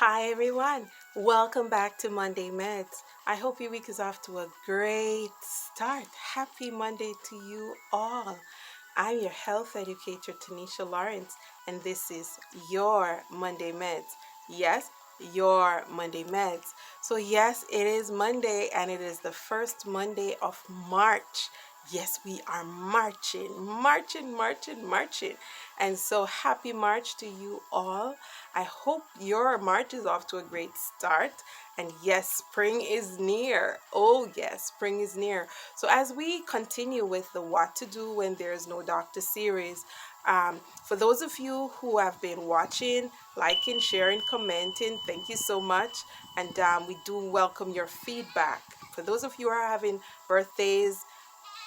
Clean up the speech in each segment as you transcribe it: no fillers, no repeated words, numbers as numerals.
Hi everyone, welcome back to Monday Meds. I hope your week is off to a great start. Happy Monday to you all. I'm your health educator Tanisha Lawrence, and this is your Monday Meds. Yes, your Monday Meds. So yes, it is Monday and it is the first Monday of March. Yes, we are marching. And so happy March to you all. I hope your March is off to a great start. And yes, spring is near. Oh yes, spring is near. So as we continue with the What to Do When There's No Doctor series, for those of you who have been watching, liking, sharing, commenting, thank you so much. And we do welcome your feedback. For those of you who are having birthdays,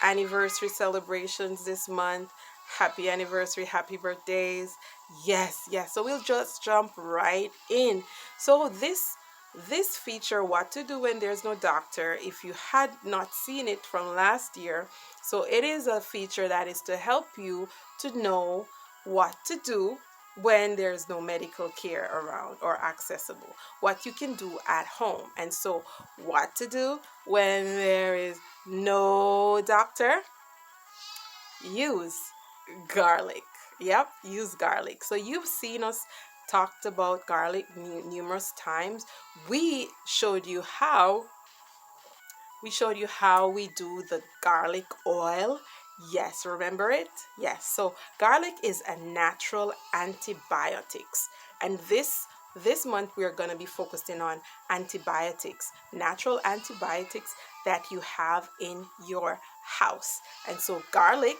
anniversary celebrations this month, happy anniversary, happy birthdays. Yes. So we'll just jump right in. So this feature, What to Do When There's No Doctor, if you had not seen it from last year, so it is a feature that is to help you to know what to do when there's no medical care around or accessible, what you can do at home. And so what to do when there is no doctor, use garlic. Yep, use garlic. So you've seen us talked about garlic numerous times. We showed you how we do the garlic oil. Yes, remember it? Yes. So garlic is a natural antibiotics. And this month we are going to be focusing on antibiotics, natural antibiotics that you have in your house. And so garlic,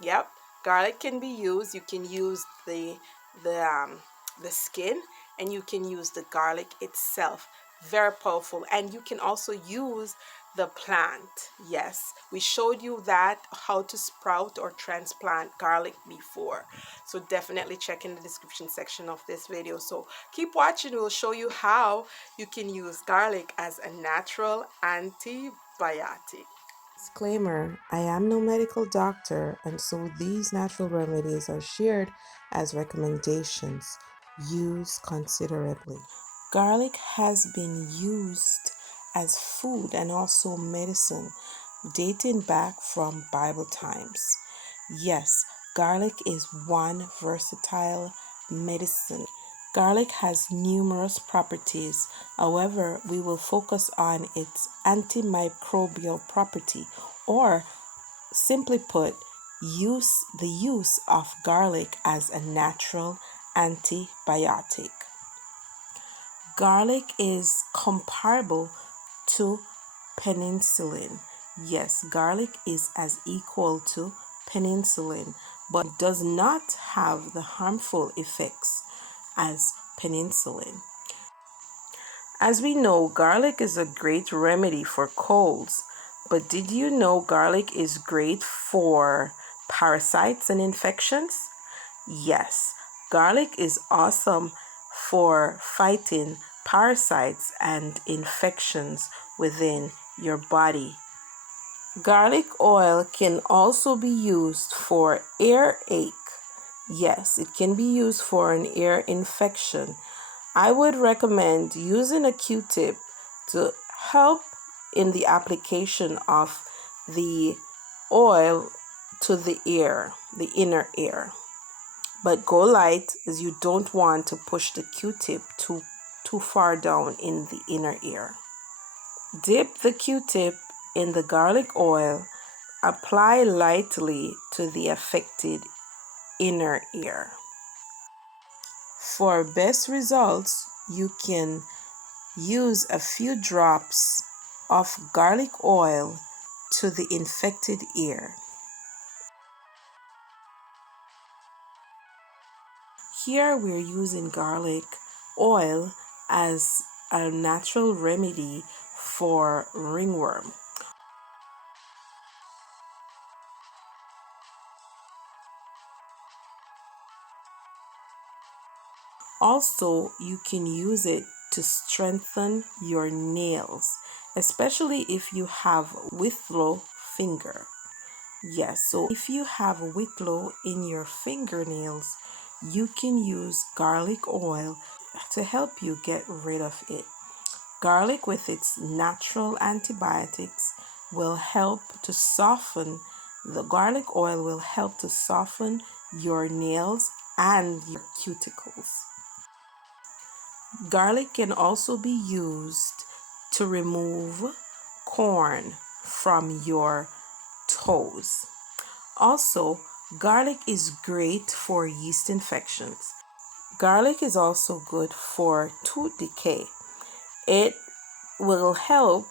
yep, garlic can be used. You can use the skin, and you can use the garlic itself. Very powerful. And you can also use the plant. Yes, we showed you that how to sprout or transplant garlic before, so definitely check in the description section of this video. So keep watching, we'll show you how you can use garlic as a natural antibiotic. Disclaimer, I am no medical doctor, and so these natural remedies are shared as recommendations. Use considerately. Garlic has been used as food and also medicine dating back from Bible times. Yes, garlic is one versatile medicine. Garlic has numerous properties. However, we will focus on its antimicrobial property, or simply put, the use of garlic as a natural antibiotic. Garlic is comparable to penicillin. Yes, garlic is as equal to penicillin, but does not have the harmful effects as penicillin. As we know, garlic is a great remedy for colds, but did you know garlic is great for parasites and infections? Yes, garlic is awesome for fighting parasites and infections within your body. Garlic oil can also be used for earache. Yes, it can be used for an ear infection. I would recommend using a Q-tip to help in the application of the oil to the ear, the inner ear. But go light, as you don't want to push the Q-tip too far down in the inner ear. Dip the Q-tip in the garlic oil, apply lightly to the affected inner ear. For best results, you can use a few drops of garlic oil to the infected ear. Here we're using garlic oil as a natural remedy for ringworm. Also, you can use it to strengthen your nails, especially if you have whitlow finger. Yes, so if you have whitlow in your fingernails, you can use garlic oil you get rid of it. Garlic, with its natural antibiotics, will help to soften, the garlic oil will help to soften your nails and your cuticles. Garlic can also be used to remove corn from your toes. Also, garlic is great for yeast infections. Garlic is also good for tooth decay. It will help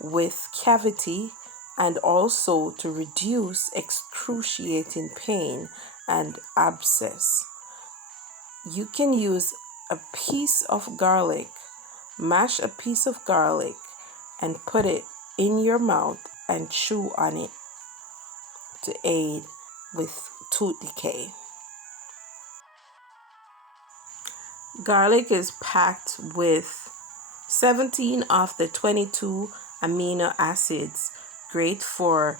with cavity and also to reduce excruciating pain and abscess. You can use a piece of garlic, mash a piece of garlic, and put it in your mouth and chew on it to aid with tooth decay. Garlic is packed with 17 of the 22 amino acids, great for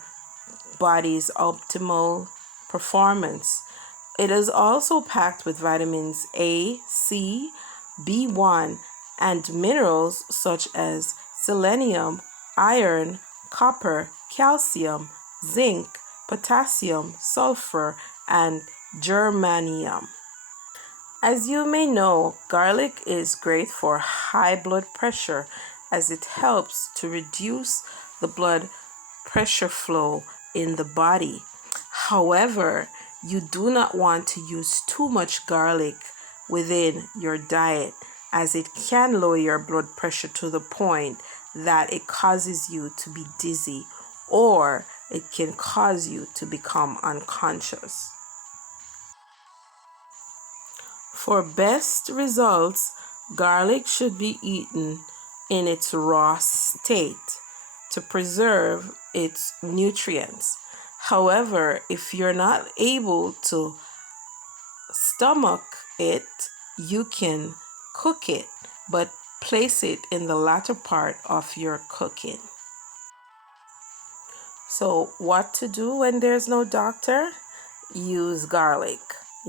body's optimal performance. It is also packed with vitamins A, C, B1, and minerals such as selenium, iron, copper, calcium, zinc, potassium, sulfur, and germanium. As you may know, garlic is great for high blood pressure as it helps to reduce the blood pressure flow in the body. However, you do not want to use too much garlic within your diet, as it can lower your blood pressure to the point that it causes you to be dizzy, or it can cause you to become unconscious. For best results, garlic should be eaten in its raw state to preserve its nutrients. However, if you're not able to stomach it, you can cook it, but place it in the latter part of your cooking. So, what to do when there's no doctor? Use garlic.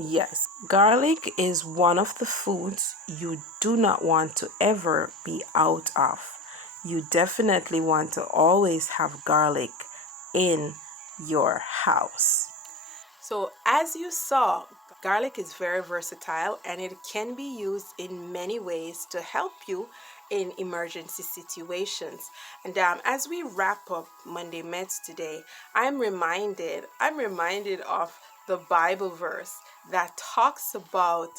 Yes, garlic is one of the foods you do not want to ever be out of. You definitely want to always have garlic in your house. So, as you saw, garlic is very versatile and it can be used in many ways to help you in emergency situations. And as we wrap up Monday Medz today, I'm reminded of the Bible verse that talks about,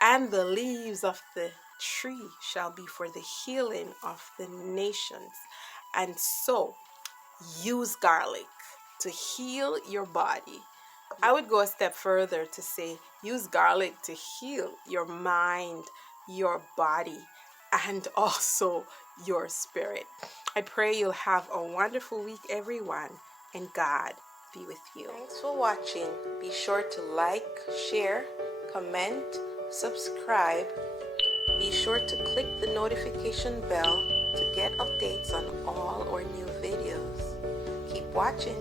and the leaves of the tree shall be for the healing of the nations. And so, use garlic to heal your body. I would go a step further to say use garlic to heal your mind, your body, and also your spirit. I pray you'll have a wonderful week, everyone, and God be with you. Thanks for watching. Be sure to like, share, comment, subscribe. Be sure to click the notification bell to get updates on all our new videos. Keep watching.